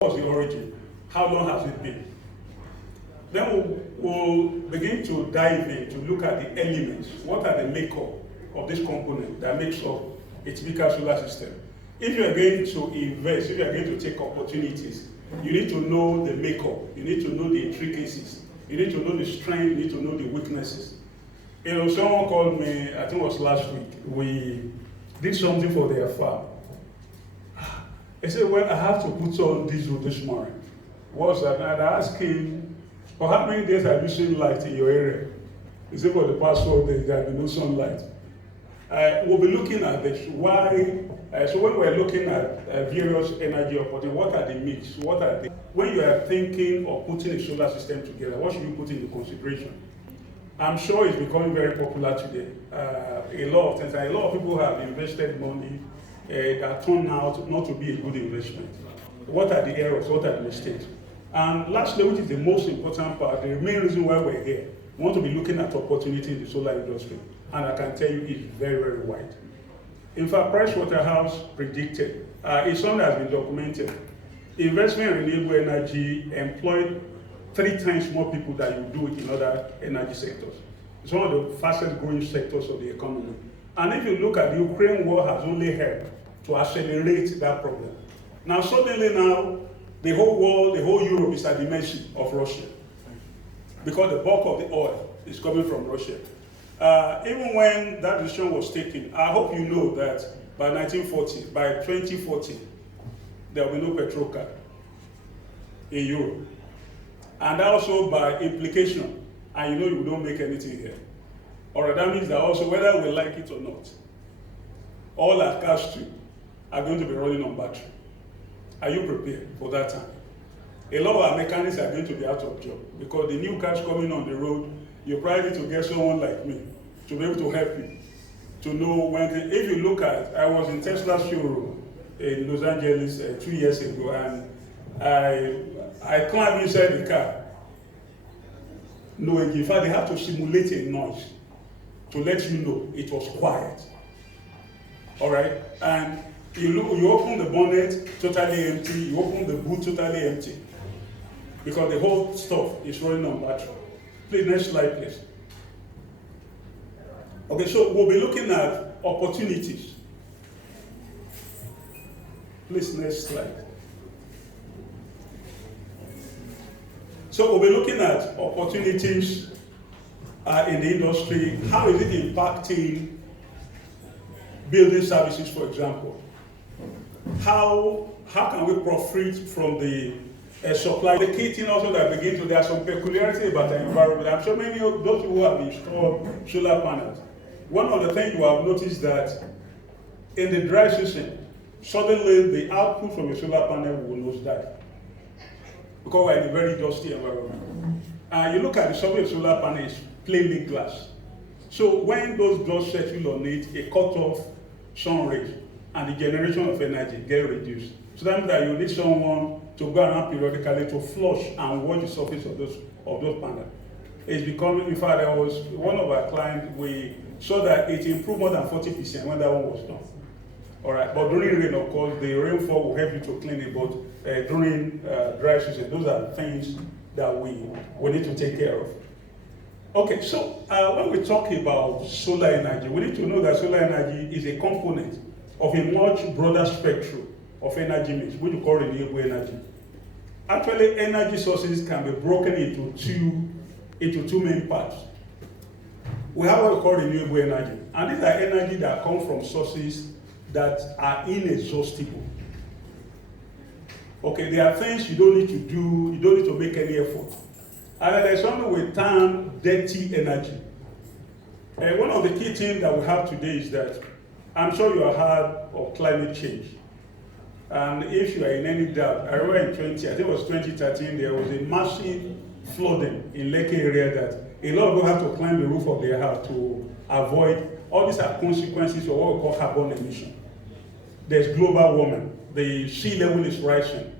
What was the origin? How long has it been? Then we'll begin to dive in to look at the elements. What are the makeup of this component that makes up a typical solar system? If you are going to invest, if you are going to take opportunities, you need to know the makeup, you need to know the intricacies, you need to know the strength, you need to know the weaknesses. You know, someone called me, I think it was last week, we did something for their farm. I said, well, I have to put on diesel this morning. What's that? And I asked him, for how many days have you seen light in your area? He said, for the past 4 days, there has been no sunlight. We'll be looking at this. Why? So when we're looking at various energy opportunities, what are the mix? What are the, when you are thinking of putting a solar system together, what should you put into consideration? I'm sure it's becoming very popular today. A lot of times, a lot of people have invested money that turned out not to be a good investment. What are the errors? What are the mistakes? And lastly, which is the most important part, the main reason why we're here, we want to be looking at opportunity in the solar industry. And I can tell you it's very, very wide. In fact, Pricewaterhouse predicted, it's something that has been documented, investment in renewable energy employed 3 times more people than you do in other energy sectors. It's one of the fastest growing sectors of the economy. And if you look at the Ukraine war has only helped to accelerate that problem. Now suddenly now, the whole world, the whole Europe is at the mercy of Russia. Because the bulk of the oil is coming from Russia. Even when that decision was taken, I hope you know that by 2040, there will be no petrol car in Europe. And also by implication, and you know you don't make anything here. Or that means that also whether we like it or not, all our cars too are going to be running on battery. Are you prepared for that time? A lot of our mechanics are going to be out of job because the new cars coming on the road, you probably need to get someone like me to be able to help you to know when. If you look at, I was in Tesla's showroom in Los Angeles 2 years ago, and I climbed inside the car. No engine. In fact, they have to simulate a noise to let you know it was quiet. All right, and you open the bonnet, totally empty. You open the boot, totally empty, because the whole stuff is running on battery. Please, next slide, please. Okay, so we'll be looking at opportunities. Please, next slide. So we'll be looking at opportunities in the industry. How is it impacting building services, for example? How can we profit from the supply? The key thing also that begins to, there are some peculiarities about the environment. I'm sure many of those who have installed solar panels, one of the things you have noticed that in the dry season, suddenly the output from a solar panel will nosedive because we're in a very dusty environment. You look at the surface of solar panel, it's plainly glass. So when those dust settle on it, it cuts off sun rays and the generation of energy get reduced. So that means that you need someone to go around periodically to flush and wash the surface of those panels. It's becoming, in fact, there was one of our clients, we saw that it improved more than 40% when that one was done. All right, but during rain, of course, the rainfall will help you to clean it, but during dry season, those are things that we need to take care of. Okay, so when we talk about solar energy, we need to know that solar energy is a component of a much broader spectrum of energy mix, which we call renewable energy. Actually, energy sources can be broken into two main parts. We have what we call renewable energy, and these are energy that come from sources that are inexhaustible. Okay, there are things you don't need to do, you don't need to make any effort. And there's something we term dirty energy. One of the key things that we have today is that I'm sure you have heard of climate change. And if you are in any doubt, I remember in I think it was 2013, there was a massive flooding in Lekki area that a lot of people have to climb the roof of their house to avoid. All these are consequences of what we call carbon emission. There's global warming. The sea level is rising.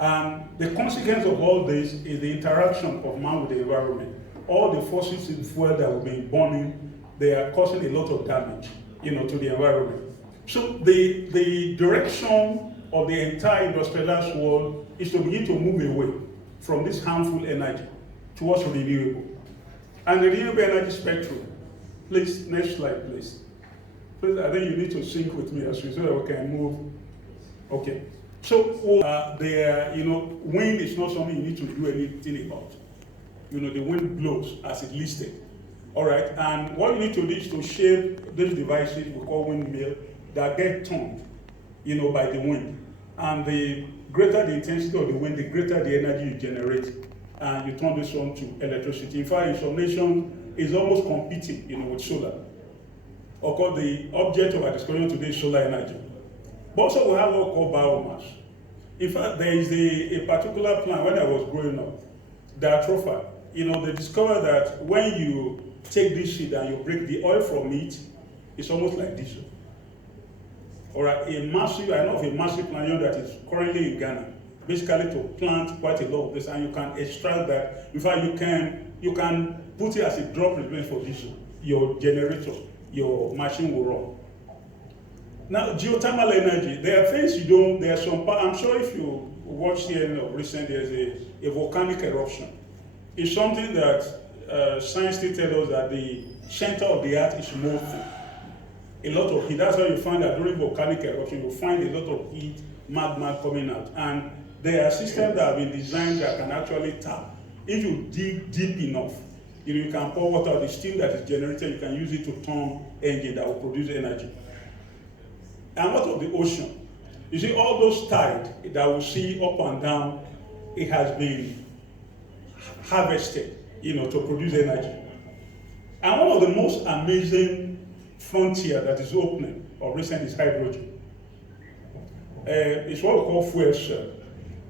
And the consequence of all this is the interaction of man with the environment. All the fossil fuel that we've been burning, they are causing a lot of damage, to the environment. So the direction of the entire industrialized world is to begin to move away from this harmful energy towards renewable. And the renewable energy spectrum, please, next slide, please. Please, I think you need to sync with me as we so that we can move. Okay. So, wind is not something you need to do anything about. The wind blows as it listed. All right, and what you need to do is to shape these devices we call windmill that get turned, by the wind. And the greater the intensity of the wind, the greater the energy you generate, and you turn this on to electricity. In fact, in some nations, it's almost competing, with solar. Of course, the object of our discussion today is solar energy. But also we have what we call biomass. In fact, there is a particular plant when I was growing up, the atropha. They discovered that when you take this seed and you break the oil from it, it's almost like diesel. Or I know of a massive plant that is currently in Ghana, basically to plant quite a lot of this, and you can extract that. In fact, you can put it as a drop replacement for diesel. Your generator, your machine will run. Now, geothermal energy, there are things there are some, I'm sure if you watch here recently, there's a volcanic eruption. It's something that science still tells us that the center of the earth is molten. A lot of heat. That's why you find that during volcanic eruption, you find a lot of heat, magma coming out. And there are systems that have been designed that can actually tap. If you dig deep enough, you can pour water, the steam that is generated, you can use it to turn engine that will produce energy. And what of the ocean? You see, all those tides that we see up and down, it has been harvested, to produce energy. And one of the most amazing frontier that is opening of recent is hydrogen. It's what we call fuel cell.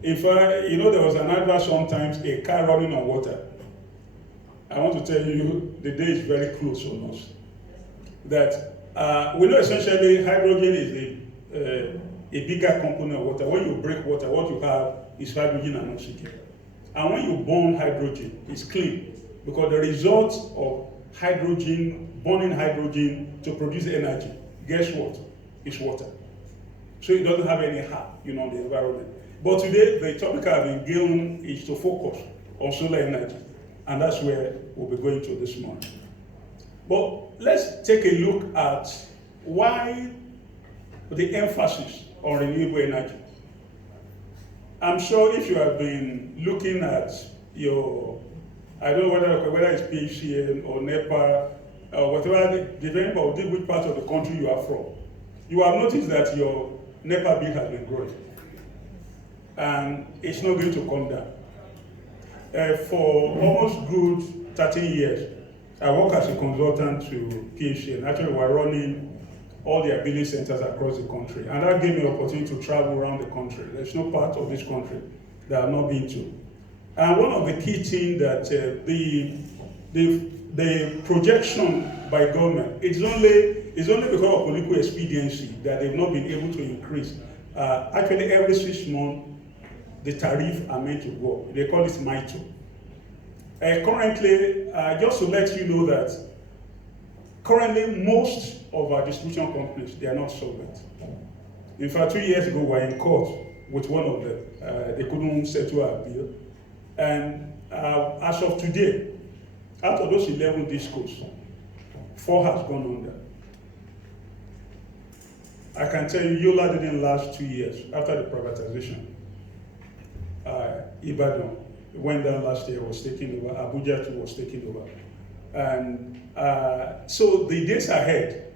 In fact, there was an advert sometimes, a car running on water. I want to tell you, the day is very close on us. That we know essentially hydrogen is a bigger component of water. When you break water, what you have is hydrogen and oxygen. And when you burn hydrogen, it's clean because the result of burning hydrogen to produce energy, guess what? It's water. So it doesn't have any harm, on the environment. But today, the topic I've been given is to focus on solar energy. And that's where we'll be going to this morning. But let's take a look at why the emphasis on renewable energy. I'm sure if you have been looking at I don't know whether it's PCN or NEPA or whatever, depending on which part of the country you are from, you have noticed that your NEPA bill has been growing. And it's not going to come down. For almost good 13 years, I work as a consultant to PHN. Actually, we're running all their billing centers across the country. And that gave me an opportunity to travel around the country. There's no part of this country that I've not been to. And one of the key things that the projection by government, it's only because of political expediency that they've not been able to increase. Actually, every 6 months, the tariff are meant to go up. They call it MITO. Currently, just to let you know that currently most of our distribution companies, they are not solvent. In fact, 2 years ago, we were in court with one of them. They couldn't settle our bill. And as of today, out of those 11 discos, 4 has gone under. I can tell you, Yola didn't last 2 years after the privatization. Ibadan went down last year, was taken over. Abuja too was taken over. And so the days ahead,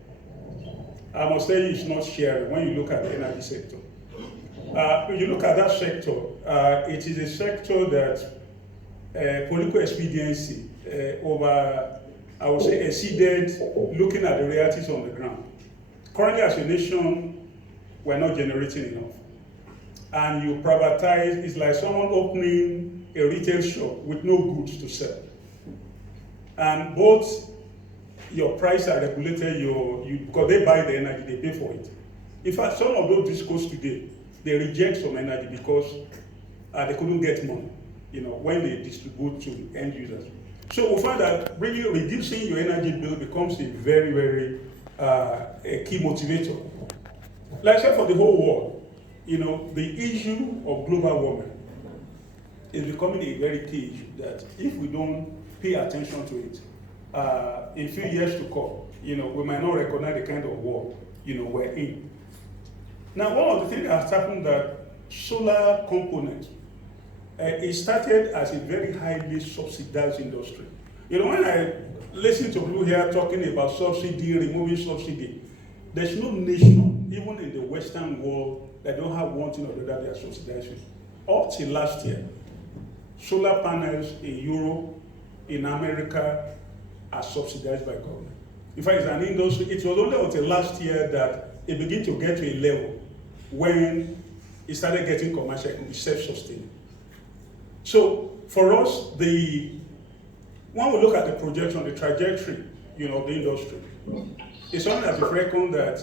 I must tell you, it's not sharing when you look at the energy sector. When you look at that sector, it is a sector that political expediency I would say, exceeded looking at the realities on the ground. Currently, as a nation, we're not generating enough. And you privatize, it's like someone opening a retail shop with no goods to sell. And both your prices are regulated, because they buy the energy, they pay for it. In fact, some of those discos today, they reject some energy because they couldn't get money, when they distribute to end users. So we find that really reducing your energy bill becomes a very, very a key motivator. Like I said, for the whole world, the issue of global warming is becoming a very key issue that if we don't pay attention to it, in a few years to come, we might not recognize the kind of war, we're in. Now, one of the things that has happened that solar component, it started as a very highly subsidized industry. When I listen to people here talking about subsidy, removing subsidy, there's no nation, even in the Western world, that don't have one thing or the other they are subsidizing. Up till last year, solar panels in Europe, in America, are subsidized by government. In fact, it's an industry. It was only until last year that it began to get to a level when it started getting commercial, it could be self-sustaining. So for us, when we look at the projection, the trajectory, of the industry, it's something that we reckon that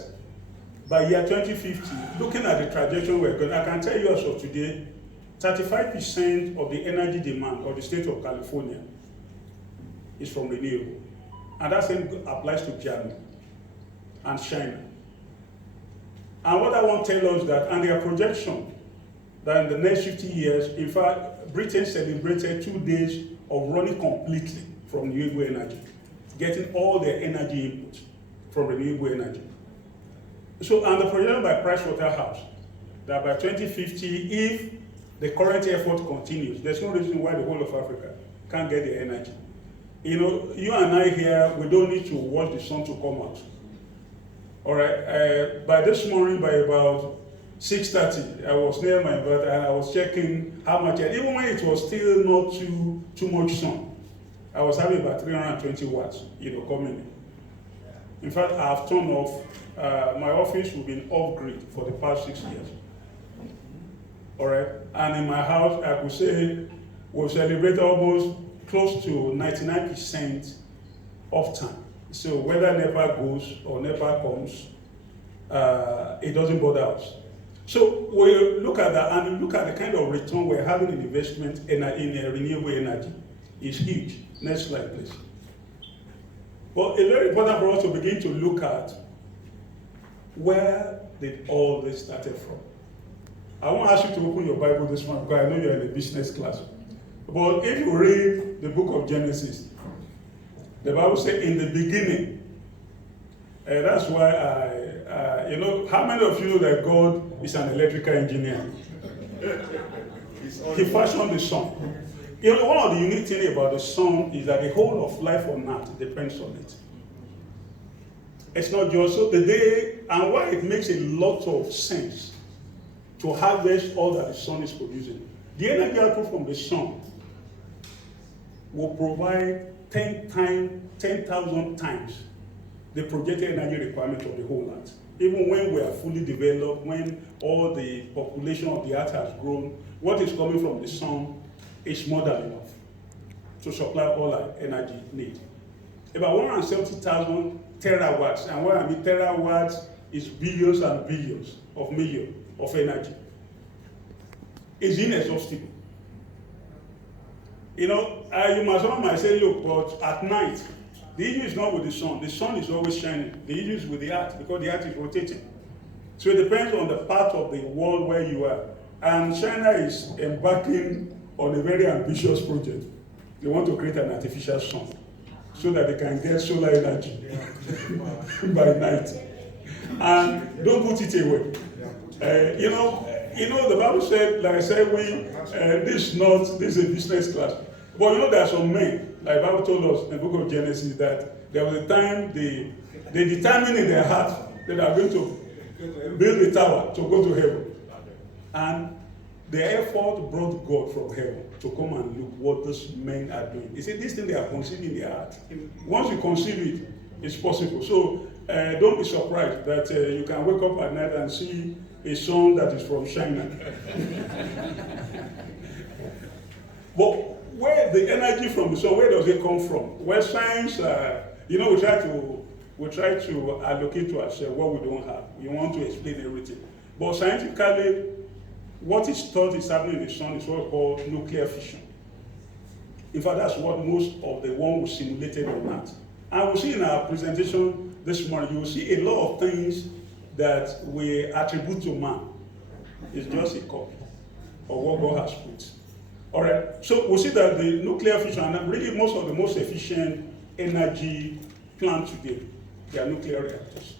by year 2050, looking at the trajectory we're going, I can tell you as of today, 35% of the energy demand of the state of California is from renewable. And that same applies to Germany and China. And what I want to tell us that, and their projection, that in the next 50 years, in fact, Britain celebrated 2 days of running completely from renewable energy, getting all their energy input from renewable energy. So, and the projection by Pricewaterhouse, that by 2050, if the current effort continues, there's no reason why the whole of Africa can't get their energy. You and I here, we don't need to watch the sun to come out. All right, by this morning, by about 6:30, I was near my inverter and I was checking how much, even when it was still not too much sun, I was having about 320 watts, coming in. In fact, I've turned off, my office has been off grid for the past 6 years. All right, and in my house, I could say we've celebrated almost close to 99% off time. So whether NEPA goes or NEPA comes, it doesn't bother us. So we look at that and look at the kind of return we're having in investment in renewable energy. It's huge. Next slide, please. But it's very important for us to begin to look at where did all this started from. I won't ask you to open your Bible this morning because I know you're in a business class. But if you read the book of Genesis, the Bible says in the beginning, that's why how many of you know that God is an electrical engineer? He fashioned the sun. One of the unique things about the sun is that the whole of life on earth depends on it. It's not just so the day, and why it makes a lot of sense to harvest all that the sun is producing. The energy output from the sun will provide 10,000 times the projected energy requirement of the whole earth. Even when we are fully developed, when all the population of the earth has grown, what is coming from the sun is more than enough to supply all our energy need. About 170,000 terawatts, and what I mean terawatts is billions and billions of millions of energy. It's inexhaustible. You might say, look, but at night, the issue is not with the sun. The sun is always shining. The issue is with the earth because the earth is rotating. So it depends on the part of the world where you are. And China is embarking on a very ambitious project. They want to create an artificial sun so that they can get solar energy by night. And don't put it away. The Bible said, like I said, this is a business class. But there are some men, like the Bible told us in the book of Genesis, that there was a time they determined in their heart that they are going to build a tower to go to heaven. And their effort brought God from heaven to come and look what these men are doing. He said, this thing they are conceiving in their heart. Once you conceive it, it's possible. So don't be surprised that you can wake up at night and see a sun that is from China. But where the energy from the sun, where does it come from? Where science, we try to allocate to ourselves what we don't have. We want to explain everything. But scientifically, what is thought is happening in the sun is what we call nuclear fission. In fact, that's what most of the one we simulated on Earth. And we'll see in our presentation this morning, you will see a lot of things that we attribute to man. It's just a copy of what God has put. All right. So we see that the nuclear fusion, and really most of the most efficient energy plants today, they are nuclear reactors.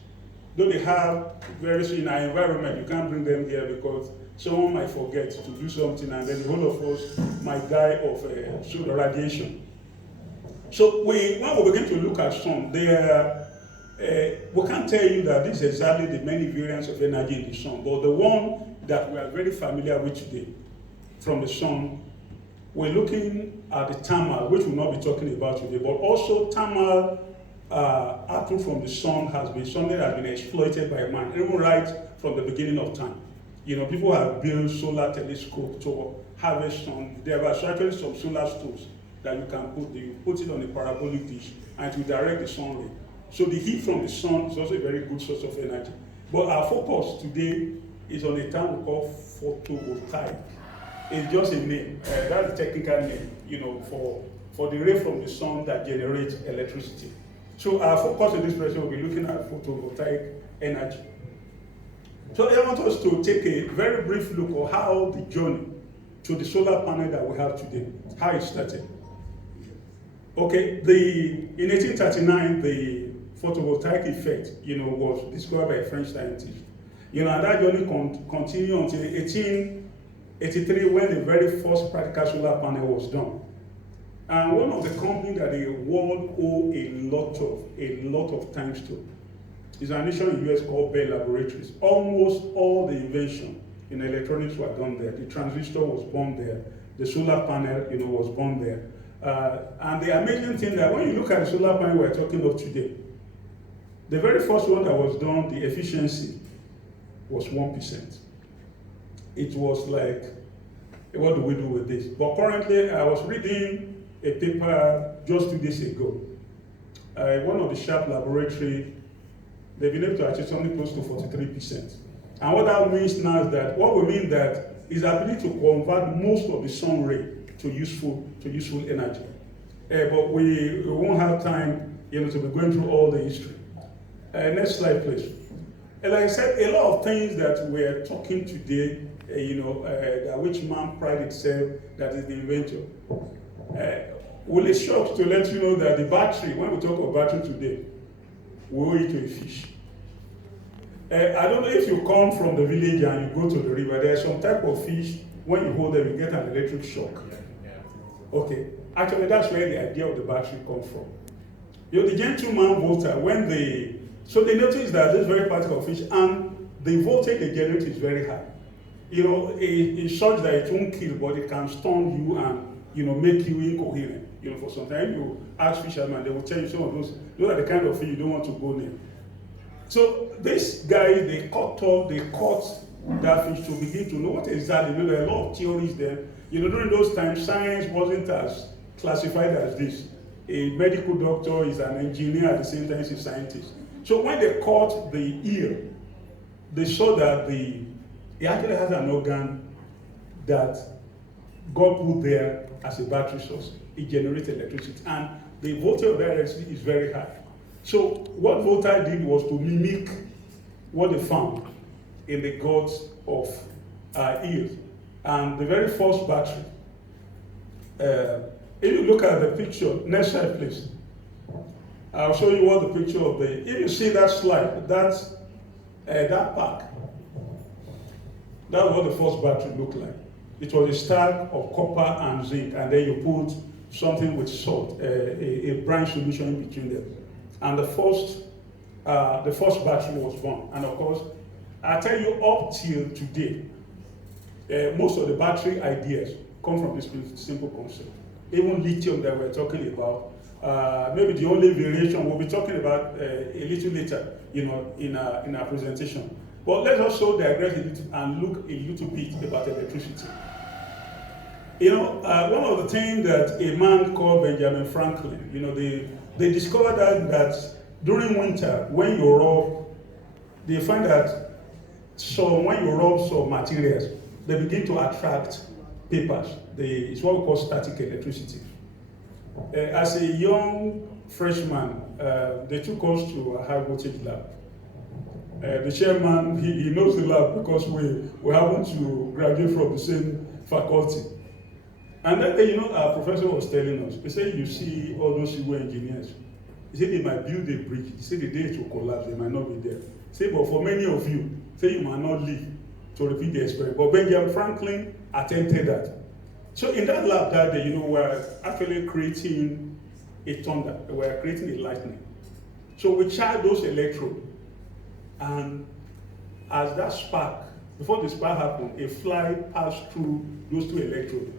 Though they have various in our environment, you can't bring them here because someone might forget to do something and then the whole of us might die of solar radiation. So when we begin to look at sun, we can't tell you that this is exactly the many variants of energy in the sun, but the one that we are very familiar with today from the sun, we're looking at the thermal, which we'll not be talking about today, but also thermal output from the sun has been something that has been exploited by man, even right from the beginning of time. You know, people have built solar telescopes to harvest sun. There are actually some solar stoves that you can put it on a parabolic dish and to direct the sun ray. So the heat from the sun is also a very good source of energy. But our focus today is on a term we call photovoltaic. It's just a name. That's a technical name, you know, for the ray from the sun that generates electricity. So our focus in this presentation will be looking at photovoltaic energy. So I want us to take a very brief look at how the journey to the solar panel that we have today, how it started. Okay, in 1839, the photovoltaic effect, you know, was discovered by a French scientist. You know, and that journey continued until 1883 when the very first practical solar panel was done. And one of the companies that the world owes a lot of thanks to is a nation in the US called Bell Laboratories. Almost all the invention in electronics were done there. The transistor was born there. The solar panel, you know, was born there. And the amazing thing that when you look at the solar panel we're talking of today, the very first one that was done, the efficiency was 1%. It was like, what do we do with this? But currently, I was reading a paper just 2 days ago. One of the Sharp laboratory, they've been able to achieve something close to 43%. And what that means now is that, what we mean that is the ability to convert most of the sun ray to useful energy. But we won't have time, you know, to be going through all the history. Next slide, please. Like I said, a lot of things that we're talking today, you know, that which man pride itself that is the inventor. Well, it's shocked to let you know that the battery, when we talk about battery today, we owe it to a fish. I don't know if you come from the village and you go to the river, there's some type of fish, when you hold them, you get an electric shock. Okay, actually that's where the idea of the battery comes from. You know, the gentleman Volta, so they noticed that this very particular fish, and the voltage they generate is very high. You know, it's such that it won't kill, but it can stun you and, you know, make you incoherent. You know, for some time you ask fishermen, they will tell you some of those are the kind of fish you don't want to go near. So these guys, they caught that fish to begin to know what exactly. You know, there are a lot of theories there. You know, during those times, science wasn't as classified as this. A medical doctor is an engineer at the same time, he's a scientist. So when they caught the eel, they saw that it actually has an organ that God put there as a battery source. It generates electricity, and the voltage of that electricity is very high. So what Volta did was to mimic what they found in the guts of eels. And the very first battery, if you look at the picture, next slide please. I'll show you what the picture of if you see that slide, that pack, that's what the first battery looked like. It was a stack of copper and zinc, and then you put something with salt, a brine solution in between them. And the first battery was born. And of course, I tell you, up till today, most of the battery ideas come from this simple concept. Even lithium that we're talking about, maybe the only variation we'll be talking about a little later, you know, in our presentation. But let's also digress a little and look a little bit about electricity. You know, one of the things that a man called Benjamin Franklin, you know, they discovered that during winter, when you rub, they find that when you rub some materials, they begin to attract papers. It's what we call static electricity. As a young freshman, they took us to a high voltage lab. The chairman, he knows the lab because we happen to graduate from the same faculty. And that day, our professor was telling us, he said, you see all those civil engineers, he said they might build a bridge. He said the day it will collapse, they might not be there. He said, but for many of you, say you might not live to repeat the experiment. But Benjamin Franklin attempted that. So in that lab that day, we're actually creating a thunder, we're creating a lightning. So we charge those electrodes, and as that spark, before the spark happened, a fly passed through those two electrodes.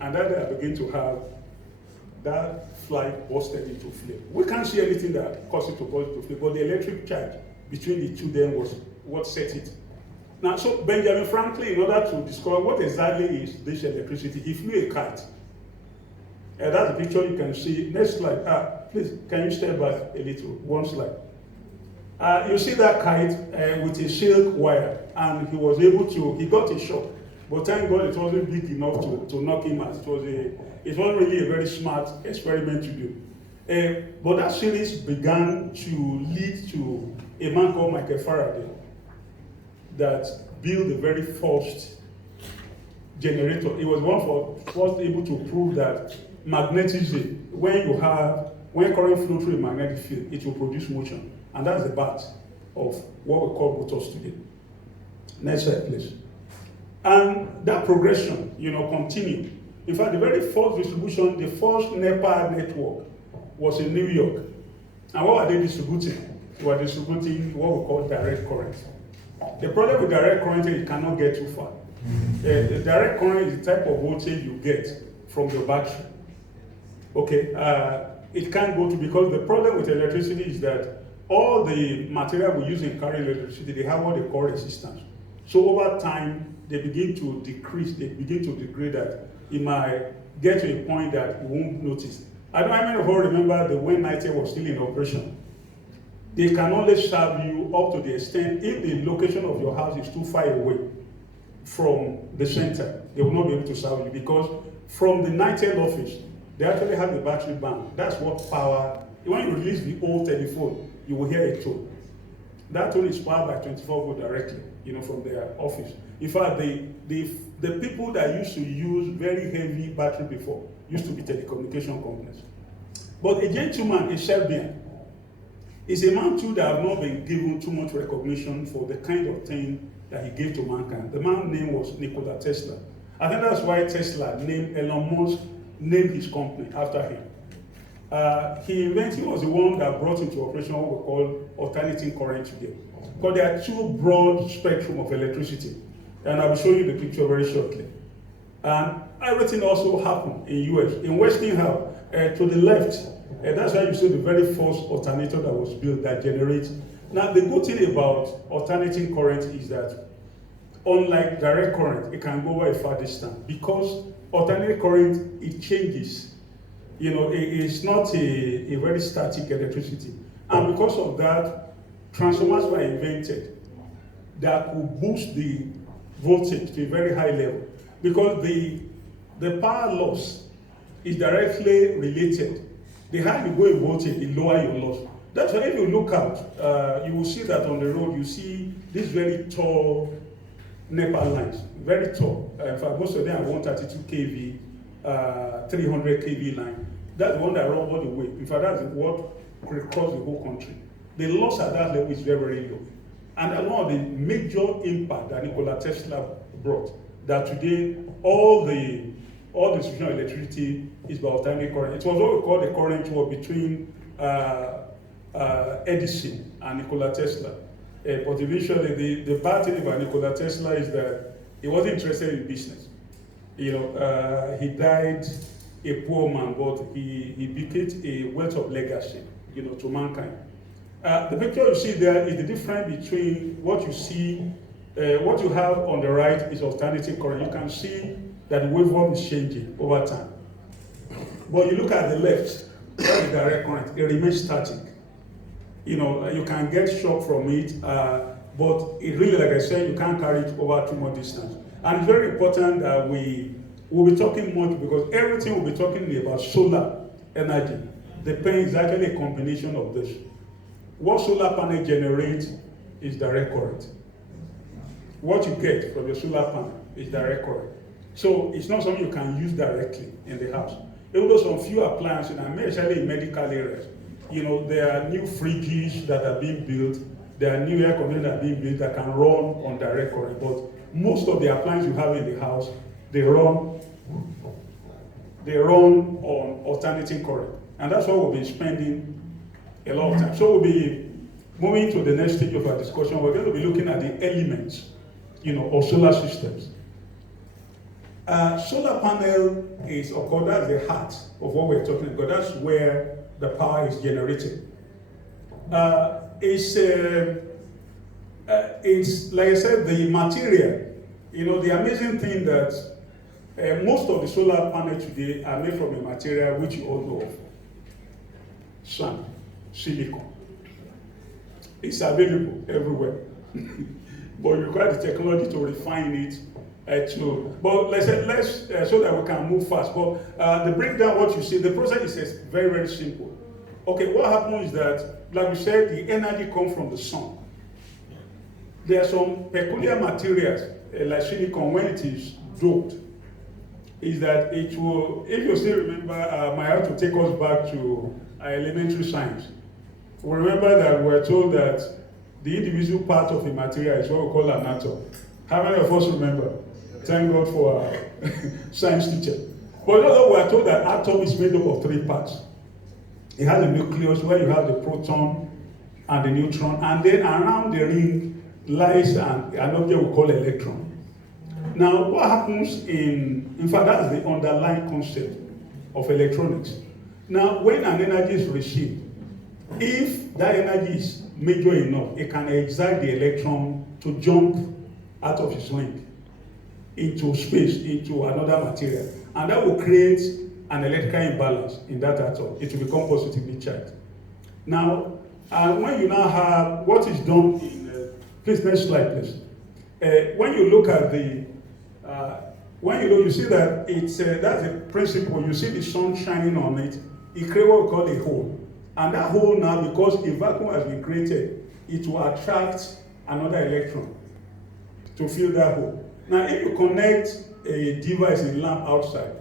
And that day I began to have that fly busted into flame. We can't see anything that caused it to burst into flame, but the electric charge between the two then was what set it. Now, so Benjamin Franklin, in order to discover what exactly is this electricity, he flew a kite. That's the picture you can see. Next slide. Please, can you step back a little? One slide. You see that kite with a silk wire, and he was able to, he got a shock. But thank God it wasn't big enough to knock him out. It wasn't really a very smart experiment to do. But that series began to lead to a man called Michael Faraday that built the very first generator. He was one for first able to prove that magnetism, when current flow through a magnetic field, it will produce motion. And that's the birth of what we call motors today. Next slide, please. And that progression, continued. In fact, the very first distribution, the first NEPA network was in New York. And what were they distributing? They were distributing what we call direct current. The problem with direct current is it cannot get too far. The direct current is the type of voltage you get from your battery. Okay, it can't go to, because the problem with electricity is that all the material we use in carrying electricity, they have what they call resistance. So over time, they begin to decrease, they begin to degrade that. It might get to a point that you won't notice. I don't know how many of you remember when NITE was still in operation. They can only serve you up to the extent, if the location of your house is too far away from the center, they will not be able to serve you, because from the NITE office, they actually have a battery bank. That's what power, when you release the old telephone, you will hear a tone. That tone is powered by 24 volt directly, from their office. In fact, the people that used to use very heavy battery before used to be telecommunication companies. But a gentleman, a Serbian, is a man too that have not been given too much recognition for the kind of thing that he gave to mankind. The man's name was Nikola Tesla. I think that's why Tesla named Elon Musk, named his company after him. He was the one that brought into operation what we call alternating current today. Because there are two broad spectrum of electricity. And I will show you the picture very shortly. And everything also happened in US. In Westinghouse, to the left, that's why you see the very first alternator that was built that generates. Now, the good thing about alternating current is that, unlike direct current, it can go over a far distance. Because alternating current, it changes. It's not a very static electricity. And because of that, transformers were invented that could boost the voltage to a very high level. Because the power loss is directly related. The higher you go in voltage, the lower your loss. That's why if you look out, you will see that on the road, you see these very tall NEPA lines, very tall. In fact, most of them are 132 kV, 300 kV line. That's the one that runs all the way. In fact, that's what across the whole country. The loss at that level is very, very low. And one of the major impact that Nikola Tesla brought, that today all the distribution of electricity is by alternating current. It was what we call the current war between Edison and Nikola Tesla. But eventually, the bad thing about Nikola Tesla is that he wasn't interested in business. He died a poor man, but he became a wealth of legacy, to mankind. The picture you see there is the difference between what you see, what you have on the right is alternating current. You can see that the waveform is changing over time. But you look at the left, that's the direct current, it remains static. You can get shock from it, but it really, like I said, you can't carry it over too much distance. And it's very important that we'll be talking much, because everything we'll be talking about solar energy depends actually a combination of this. What solar panel generates is direct current. What you get from your solar panel is direct current. So it's not something you can use directly in the house. Even though some few appliances, and especially in medical areas, there are new fridges that are being built, there are new air conditioners that are being built that can run on direct current. But most of the appliances you have in the house, they run on alternating current. And that's why we'll be spending a lot of time. So we'll be moving to the next stage of our discussion. We're going to be looking at the elements, of solar systems. Solar panel is, of course, that's the heart of what we're talking about. That's where the power is generated. It's like I said, the material. The amazing thing that most of the solar panels today are made from a material which you all know of. Sand, silicon. It's available everywhere. But you require the technology to refine it. But let's so that we can move fast. But the breakdown, what you see, the process is very, very simple. Okay, what happens is that, like we said, the energy comes from the sun. There are some peculiar materials, like silicon, when it is doped, is that it will, if you still remember, I have to take us back to elementary science. We remember that we were told that the individual part of a material is what we call an atom. How many of us remember? Thank God for our science teacher. But we are told that atom is made up of 3 parts. It has a nucleus where you have the proton and the neutron, and then around the ring lies an object we call electron. Now, what happens in fact, that's the underlying concept of electronics. Now, when an energy is received, if that energy is major enough, it can excite the electron to jump out of its ring into space, into another material. And that will create an electrical imbalance in that atom. It will become positively charged. Now, when you now have what is done in, please, next slide, please. When you look at the, when you see that it's, that's the principle, you see the sun shining on it, it creates what we call a hole. And that hole now, because a vacuum has been created, it will attract another electron to fill that hole. Now, if you connect a device, a lamp outside,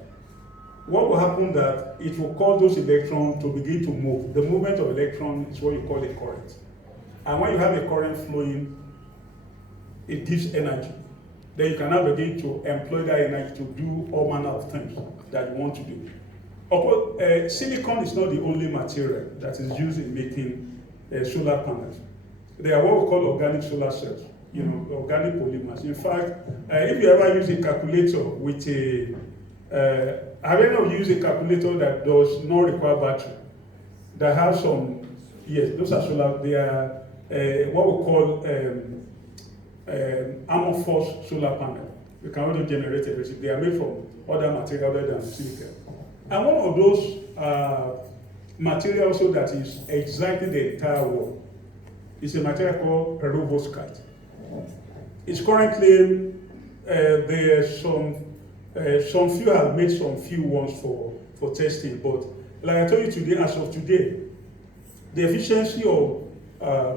what will happen that it will cause those electrons to begin to move. The movement of electrons is what you call a current. And when you have a current flowing, it gives energy. Then you can now begin to employ that energy to do all manner of things that you want to do. Of course, silicon is not the only material that is used in making solar panels. They are what we call organic solar cells, organic polymers. In fact, if you ever use a calculator with a, have you ever used a calculator that does not require battery? That have some, yes, those are solar, they are what we call amorphous solar panel. You can also generate electricity. They are made from other material other than silicon. And one of those materials also that is exciting the entire world is a material called perovskite. It's currently, there are some few have made some few ones for testing, but like I told you today, as of today, the efficiency of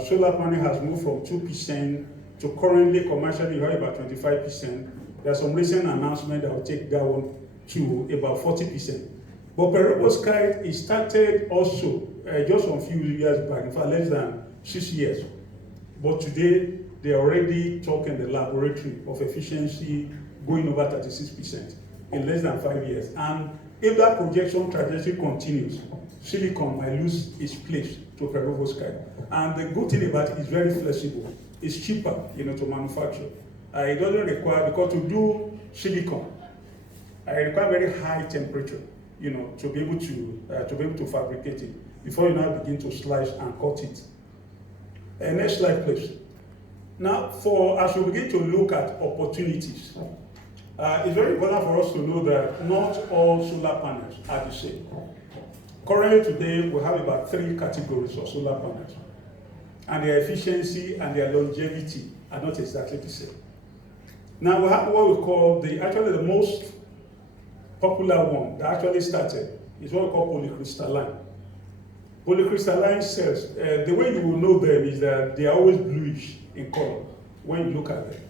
solar panel has moved from 2% to currently commercially you have about 25%. There are some recent announcements that will take that one to about 40%. But perovskite is started also just a few years back, in fact less than 6 years. But today they are already talking in the laboratory of efficiency going over 36% in less than 5 years. And if that projection trajectory continues, silicon might lose its place to perovskite. And the good thing about it is very flexible. It's cheaper, to manufacture. It doesn't require, because to do silicon, it requires very high temperature, to be able to fabricate it before you now begin to slice and cut it. Next slide, please. Now, as we begin to look at opportunities, it's very important for us to know that not all solar panels are the same. Currently today, we have about 3 categories of solar panels. And their efficiency and their longevity are not exactly the same. Now we have what we call the most popular one that actually started is what we call polycrystalline. Polycrystalline cells, the way you will know them is that they are always bluish in color when you look at them.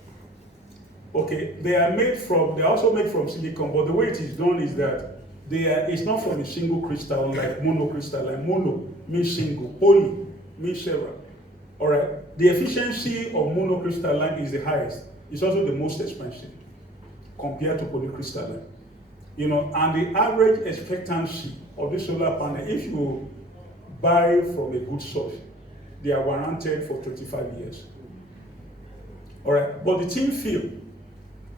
Okay, they are also made from silicon, but the way it is done is that it's not from a single crystal like monocrystalline. Mono means single, poly means several. All right, the efficiency of monocrystalline is the highest. It's also the most expensive compared to polycrystalline. You know, and the average expectancy of the solar panel, if you buy from a good source, they are warranted for 25 years. All right, but the thin film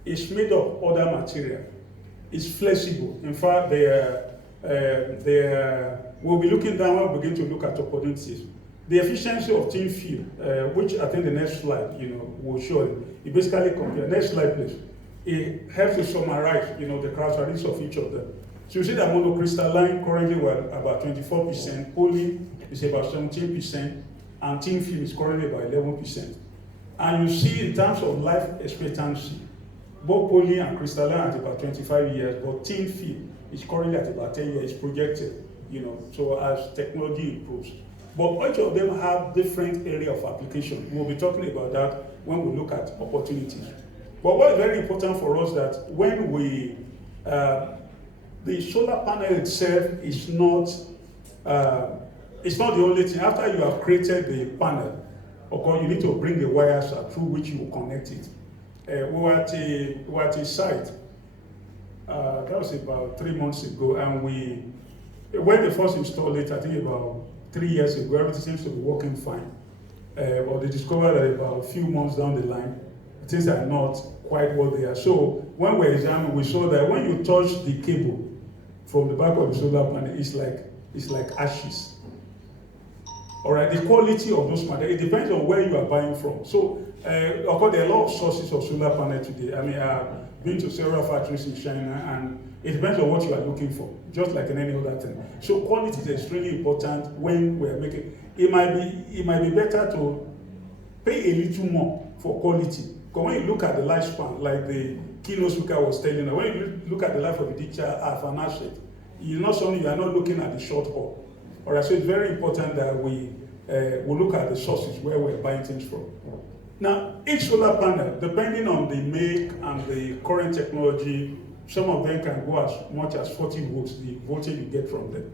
is made of other material. It's flexible. In fact, we'll be looking down when we begin to look at opportunities. The efficiency of thin film, which I think the next slide, will show it basically compares. Next slide, please. It helps to summarize, the characteristics of each of them. So you see that monocrystalline currently we're about 24%, poly is about 17%, and thin film is currently about 11%. And you see in terms of life expectancy, both poly and crystalline at about 25 years, but thin film is currently at about 10 years, projected, so as technology improves. But each of them have different area of application. We'll be talking about that when we look at opportunities. But what is very important for us that when the solar panel itself is not, it's not the only thing. After you have created the panel, okay, you need to bring the wires through which you will connect it. We were at a site, that was about 3 months ago, and when they first installed it, I think about 3 years ago, everything seems to be working fine. But they discovered that about a few months down the line, things are not quite what they are. So when we examined, we saw that when you touch the cable from the back of the solar panel, it's like ashes. All right, the quality of those materials, it depends on where you are buying from. So, of course, there are a lot of sources of solar panel today. I mean, I've been to several factories in China, and it depends on what you are looking for, just like in any other thing. So, quality is extremely important when we are making. It might be better to pay a little more for quality. Because when you look at the lifespan, like the keynote speaker was telling you, when you look at the life of a teacher as an asset, you are not looking at the short haul. All right, so it's very important that we look at the sources where we're buying things from. Now, each solar panel, depending on the make and the current technology, some of them can go as much as 40 volts, the voltage you get from them.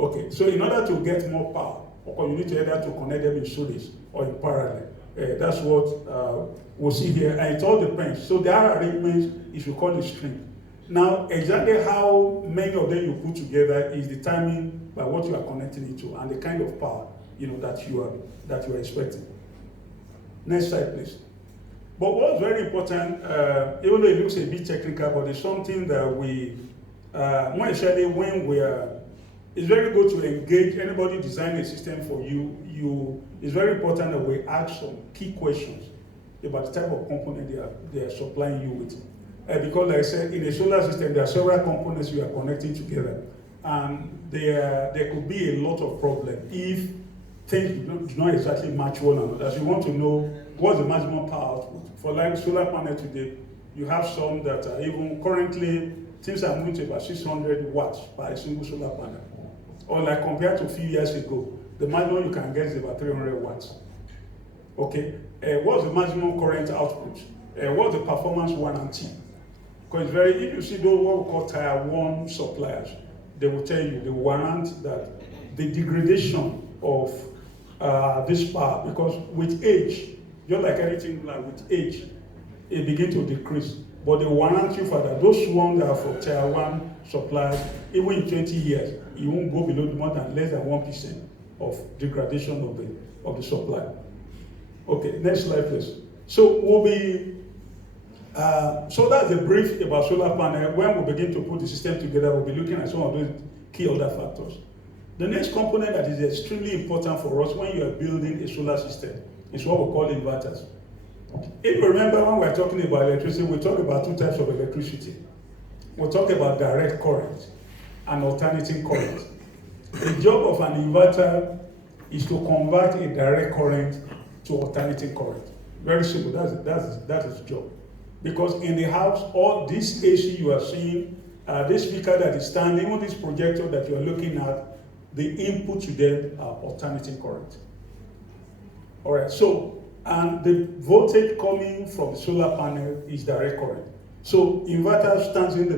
Okay, so in order to get more power, okay, you need to either to connect them in series or in parallel. That's what we'll see here, and it all depends. So there are arrangements, if you call it string. Now, exactly how many of them you put together is determined by what you are connecting it to and the kind of power that you are expecting. Next slide, please. But what's very important, even though it looks a bit technical, but it's something that we, more especially when we are, it's very good to engage anybody designing a system for you. It's very important that we ask some key questions about the type of component they are supplying you with. Because like I said, in a solar system, there are several components you are connecting together. And there could be a lot of problem if things do not exactly match one another. So you want to know what's the maximum power output. For like solar panel today, you have some that are even currently, things are moving to about 600 watts per a single solar panel. Or like compared to a few years ago, the maximum you can get is about 300 watts. Okay, what's the maximum current output? What's the performance warranty? Because if you see those what we call tier 1 suppliers, they will tell you, they warrant that the degradation of this power, because with age, just like anything, like with age, it begins to decrease. But they warrant you for that. Those ones that are for tier 1 suppliers, even in 20 years, it won't go below more than less than 1% of degradation of the supply. Okay, next slide, please. So we'll be so that's a brief about solar panel. When we begin to put the system together, we'll be looking at some of those key other factors. The next component that is extremely important for us when you are building a solar system is what we call inverters. If you remember when we're talking about electricity, we talk about two types of electricity. We talk about direct current and alternating current. The job of an inverter is to convert a direct current to alternating current. Very simple, that's its job. Because in the house, all this AC you are seeing, this speaker that is standing, even this projector that you are looking at, the input to them are alternating current. All right, so And the voltage coming from the solar panel is direct current. So inverter stands in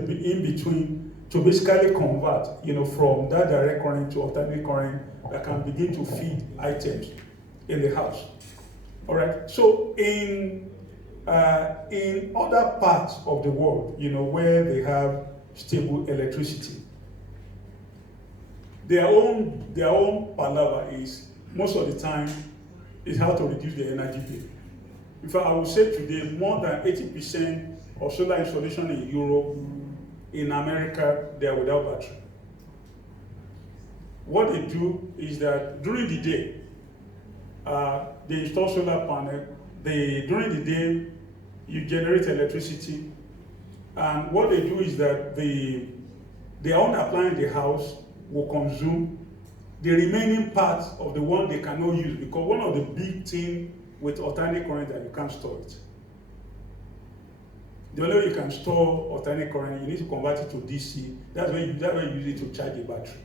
between to basically convert, from that direct current to alternate current that can begin to feed items in the house. All right. So in other parts of the world, where they have stable electricity, their own palaver is most of the time is how to reduce the energy bill. In fact, I would say today more than 80% of solar installation in Europe, in America, they are without battery. What they do is that during the day, they install solar panel. During the day, you generate electricity, and what they do is that their own appliance in the house will consume the remaining parts of the one they cannot use, because one of the big things with alternate current that you can't store it. The only way you can store alternate current, you need to convert it to DC. That's where you use it to charge a battery.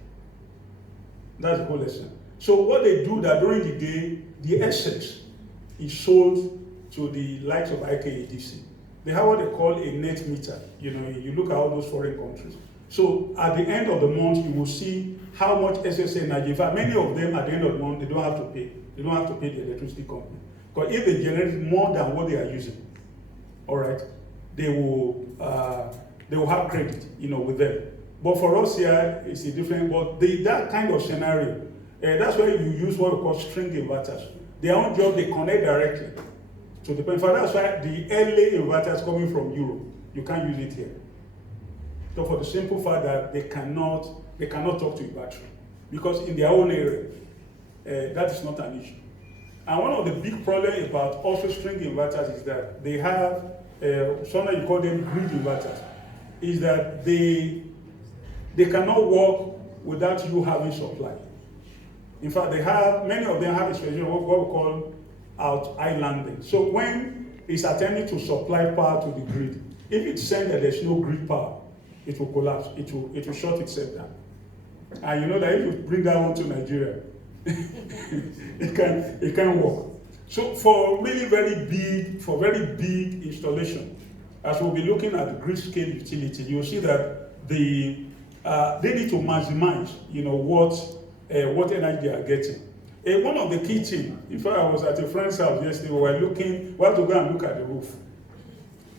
That's the whole lesson. So what they do that during the day, the excess is sold to the likes of IKEDC. They have what they call a net meter. You look at all those foreign countries. So at the end of the month, you will see how much excess energy. In fact, many of them at the end of the month, they don't have to pay. They don't have to pay the electricity company. Because if they generate more than what they are using, all right, they will have credit, with them. But for us here, it's a different. But that kind of scenario, that's why you use what we call string inverters. Their own job, they connect directly to the. In fact, that's why the LA inverters coming from Europe, you can't use it here. So for the simple fact that they cannot talk to a battery, because in their own area, that is not an issue. And one of the big problems about also string inverters is that they have, sometimes you call them grid inverters, is that they cannot work without you having supply. In fact, many of them have a special what we call islanding. So when it's attempting to supply power to the grid, if it's saying that there's no grid power, it will collapse. It will shut itself down. And you know that if you bring that one to Nigeria, it can work. So for very big installation, as we'll be looking at the grid scale utility, you'll see that they need to maximize, what energy they are getting. One of the key things, in fact, I was at a friend's house yesterday, we had to go and look at the roof.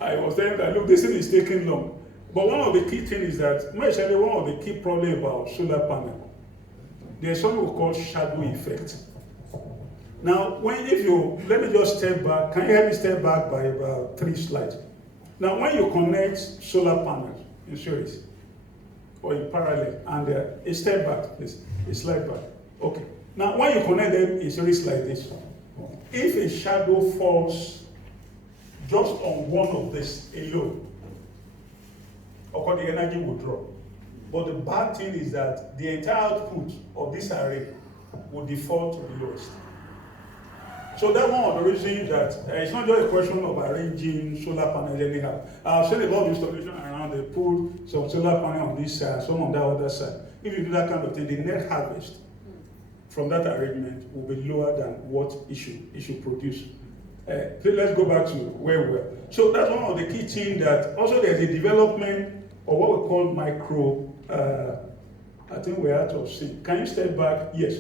I was saying that, look, this thing is taking long. But one of the key things is that, actually, one of the key problems about solar panel, there's something we call shadow effect. Now, let me just step back. Can you help me step back by about 3 slides? Now, when you connect solar panels in series or in parallel, and a step back, please, a slide back. Okay. Now, when you connect them in series like this, if a shadow falls just on one of this alone, of course, the energy will drop. But the bad thing is that the entire output of this array will default to the lowest. So that's one of the reasons that it's not just a question of arranging solar panels anyhow. I've seen a lot of installation around, they put some solar panel on this side, some on that other side. If you do that kind of thing, the net harvest from that arrangement will be lower than what it should produce. Please let's go back to where we were. So that's one of the key things that also there's a development of what we call micro, I think we're out of sync. Can you step back? Yes.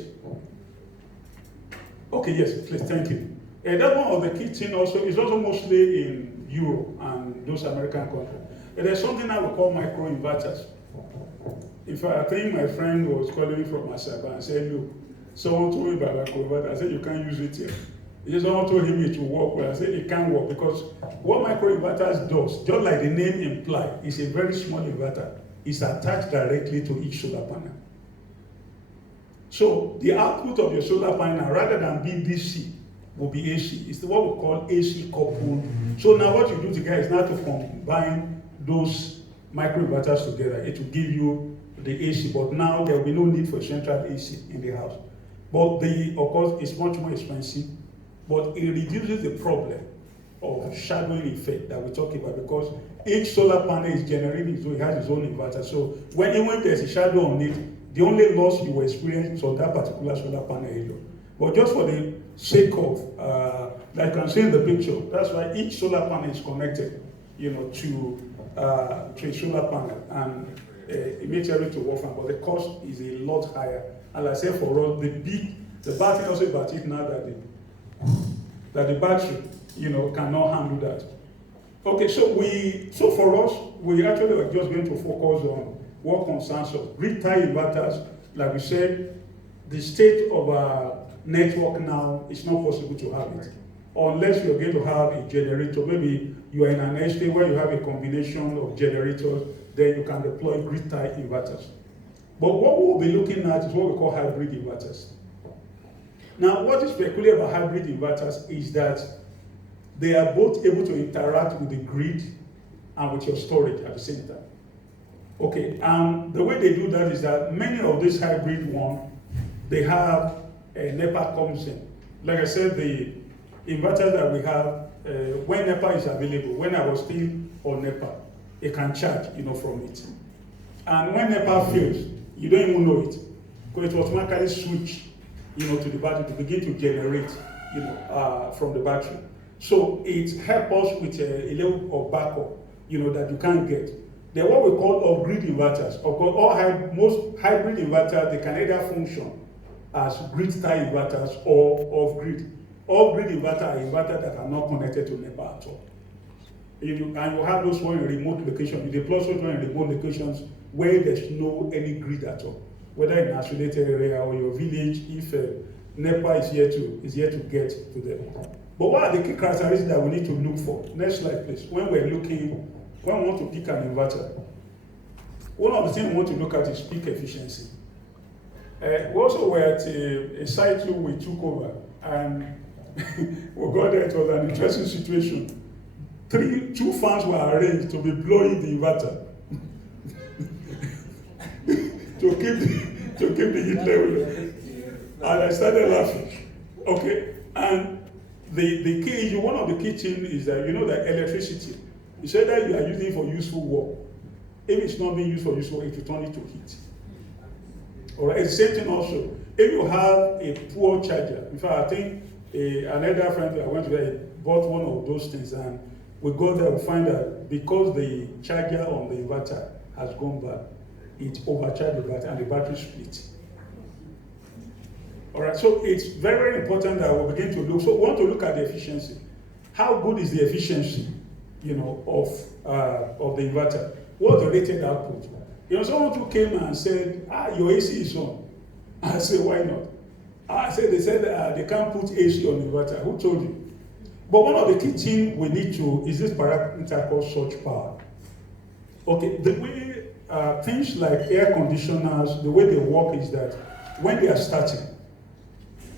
Okay, yes, please, thank you. That's one of the key things also, is also mostly in Europe and those American countries. There's something I would call micro inverters. In fact, I think my friend was calling me from Asaba and said, look, someone told me about micro inverter. I said, you can't use it here. Someone told him it will work well. I said, it can't work because what micro inverters does, just like the name implies, is a very small inverter. It's attached directly to each solar panel. So the output of your solar panel, rather than being DC, will be AC. It's what we call AC coupled. So now what you do together is now to combine those micro inverters together. It will give you the AC, but now there will be no need for central AC in the house. But of course, it's much more expensive, but it reduces the problem of shadowing effect that we talk about, because each solar panel is generating, so it has its own inverter. So even there's a shadow on it, the only loss you will experience is on that particular solar panel alone. But just for the sake of Like you can see in the picture, that's why each solar panel is connected, to a solar panel, and it makes everything work fine, but the cost is a lot higher. And like I said, for us, the battery also about it now that the battery, cannot handle that. Okay, so for us, we actually are just going to focus on what concerns us. Grid-tie inverters, like we said, the state of our network now, it's not possible to have it. Unless you're going to have a generator, maybe you are in an estate where you have a combination of generators, then you can deploy grid-tie inverters. But what we'll be looking at is what we call hybrid inverters. Now, what is peculiar about hybrid inverters is that they are both able to interact with the grid and with your storage at the same time. Okay, the way they do that is that many of these hybrid ones, they have NEPA comes in. Like I said, the inverters that we have, when NEPA is available, when I was still on NEPA, it can charge, from it. And when NEPA fails, you don't even know it, because it automatically switch, to the battery to begin to generate, from the battery. So it helps us with a level of backup, that you can't get. They're what we call off-grid inverters. Of course, most hybrid inverters, they can either function as grid-tie inverters or off-grid. Off-grid inverters are inverters that are not connected to NEPA at all. And you have those one in remote locations. You deploy those one in remote locations where there's no any grid at all. Whether in an isolated area or your village, if NEPA is here to get to them. But what are the key characteristics that we need to look for? Next slide, please. When we want to pick an inverter, one of the things we want to look at is peak efficiency. We also were at a site we took over, and we got there. It was an interesting situation. Two fans were arranged to be blowing the inverter to keep the heat level. And I started laughing. Okay, and the key issue, one of the key things is that that electricity, you said that you are using it for useful work. If it's not being used for useful work, it will turn it to heat. All right. It's the same thing also. If you have a poor charger, in fact, I think another friend I went to there bought one of those things, and we go there, we find that because the charger on the inverter has gone bad, it overcharged the battery and the battery split. All right, so it's very, very important that we begin to look. So we want to look at the efficiency. How good is the efficiency, of the inverter? What's the rated output? Someone who came and said, your AC is on. I said, why not? They said they can't put AC on the inverter. Who told you? But one of the key things we need to is this parameter called surge power. Okay, the way things like air conditioners, the way they work is that when they are starting,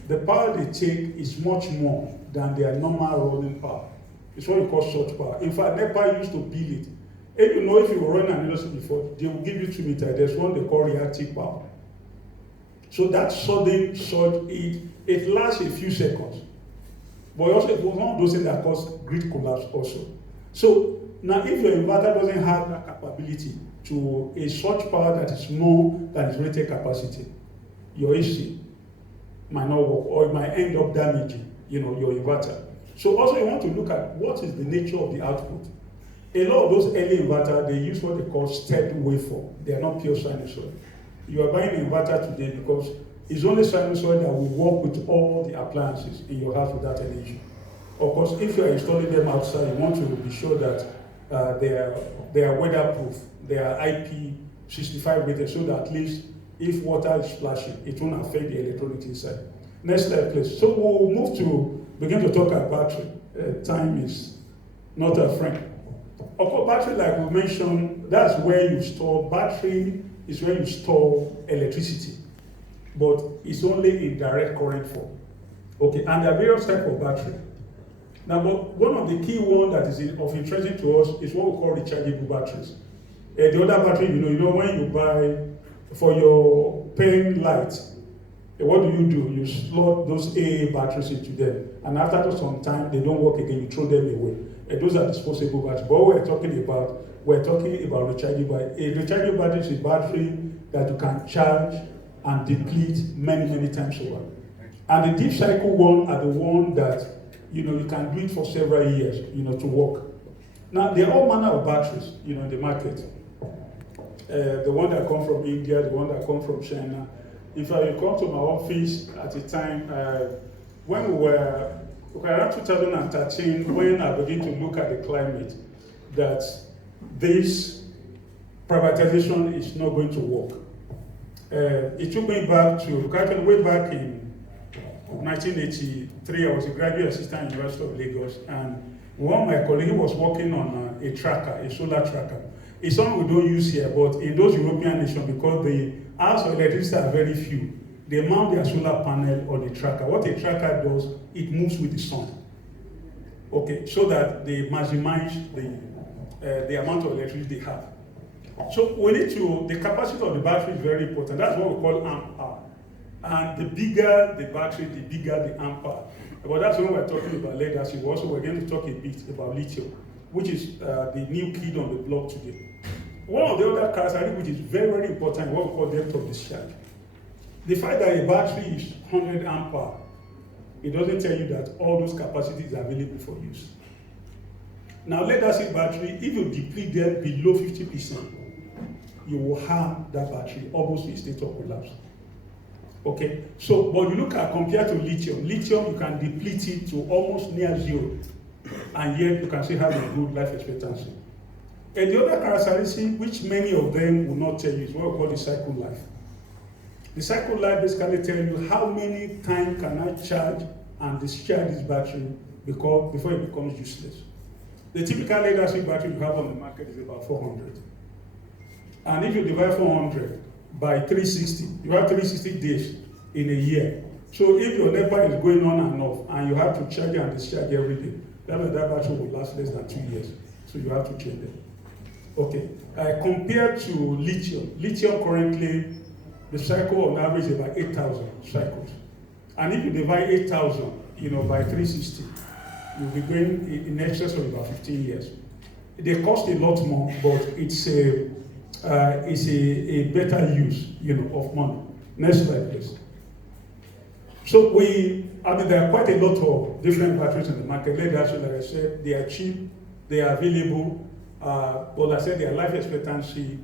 the power they take is much more than their normal running power. It's what we call surge power. In fact, NEPA used to bill it. If you were running an industry before, they will give you 2 meters. There's one they call reactive power. So that sudden surge, it lasts a few seconds. But also, it was one of those things that cause grid collapse also. So now, if your inverter doesn't have that capability to a surge power that is more than its rated capacity, your AC might not work, or it might end up damaging, your inverter. So also, you want to look at what is the nature of the output. A lot of those early inverters, they use what they call stepped waveform. They are not pure sinusoid. You are buying an inverter today because it's only sinusoid that will work with all the appliances in your house without any issue. Of course, if you are installing them outside, you want to be sure that they are weatherproof. They are IP65 rated, so that at least if water is splashing, it won't affect the electronics inside. Next slide, please. So we'll move to begin to talk about battery. Time is not a friend. Of course, battery, like we mentioned, that's where you store. Battery is where you store electricity, but it's only in direct current form. Okay, and there are various types of battery. Now, but one of the key ones that is of interest to us is what we call rechargeable batteries. The other battery, when you buy for your pen light, what do? You slot those AA batteries into them, and after some time, they don't work again, you throw them away. Those are disposable batteries. But what we're talking about rechargeable. A rechargeable battery is a battery that you can charge and deplete many, many times over. And the deep cycle one are the one that you can do it for several years, to work. Now, there are all manner of batteries, in the market. The one that come from India, the one that come from China. In fact, you come to my office at a time when we were around 2013, when I began to look at the climate, that this privatization is not going to work. It took me back to, actually way back in 1983, I was a graduate assistant at the University of Lagos, and one of my colleagues was working on a tracker, a solar tracker. It's something we don't use here, but in those European nations, because the hours of electricity are very few, they mount their solar panel on the tracker. What a tracker does, it moves with the sun. Okay, so that they maximize the amount of electricity they have. So we need to, the capacity of the battery is very important. That's what we call amp hour. And the bigger the battery, the bigger the amp hour. But that's when we're talking about lead acid. Also, we're going to talk a bit about lithium, which is the new kid on the block today. One of the other characteristics which is very, very important is what we call depth of discharge. The fact that a battery is 100 amp hour, it doesn't tell you that all those capacities are available for use. Now, lead acid battery, if you deplete them below 50%, you will harm that battery almost to a state of collapse. Okay, so but you look at compared to lithium, you can deplete it to almost near zero, and yet you can still have a good life expectancy. And the other characteristic, which many of them will not tell you, is what we call the cycle life. The cycle life basically tells you how many times can I charge and discharge this battery before it becomes useless. The typical lead acid battery you have on the market is about 400. And if you divide 400 by 360, you have 360 days in a year. So if your NEPA is going on and off, and you have to charge and discharge every day, that means that battery will last less than 2 years. So you have to change it. Okay. Compared to lithium currently, the cycle on average is about 8,000 cycles. And if you divide 8,000, by 360, you'll be going in excess of about 15 years. They cost a lot more, but it's a better use, of money. Next slide, please. So there are quite a lot of different batteries in the market. Lead acid, like I said, they are cheap, they are available, but like I said, their life expectancy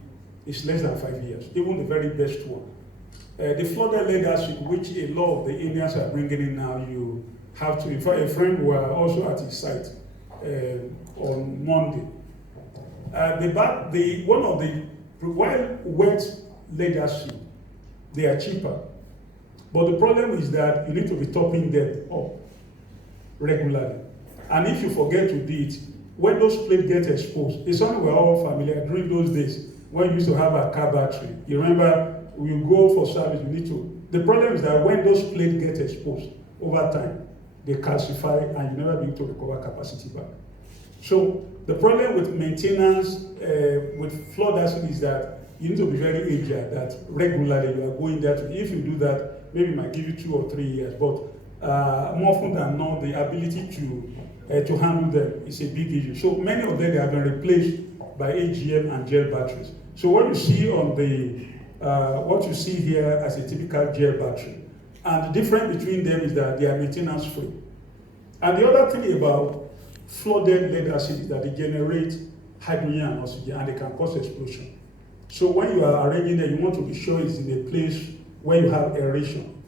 is less than 5 years, even the very best one. The flooded lead acid, which a lot of the Indians are bringing in now, you have to. In fact, a friend were also at his site on Monday. While wet lead acid, they are cheaper. But the problem is that you need to be topping them up regularly. And if you forget to do it, when those plates get exposed, it's something we're all familiar during those days when you used to have a car battery. You remember, when you go for service, you need to. The problem is that when those plates get exposed over time, they calcify and you never be able to recover capacity back. So the problem with maintenance with flood acid is that you need to be very agile, that regularly you are going there. If you do that, maybe it might give you 2 or 3 years, but more often than not, the ability to handle them is a big issue. So many of them, they have been replaced by AGM and gel batteries. So what you see on what you see here as a typical gel battery, and the difference between them is that they are maintenance free. And the other thing about flooded lead acid is that they generate hydrogen and oxygen, and they can cause explosion. So when you are arranging them, you want to be sure it's in a place where you have aeration,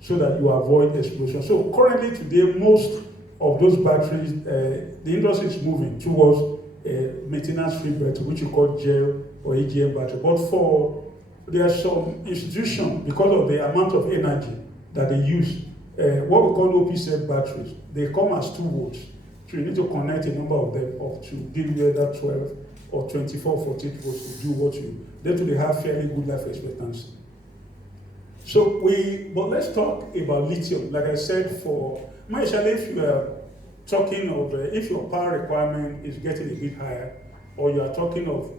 so that you avoid explosion. So currently today, most of those batteries, the industry is moving towards maintenance-free battery, which you call gel or AGM battery. But there are some institutions, because of the amount of energy that they use, what we call OP-cell batteries, they come as 2 volts. So you need to connect a number of them up to give you either 12 or 24, 48 volts to do what you. Then they have fairly good life expectancy. So but let's talk about lithium. Like I said, especially if you are talking of if your power requirement is getting a bit higher, or you are talking of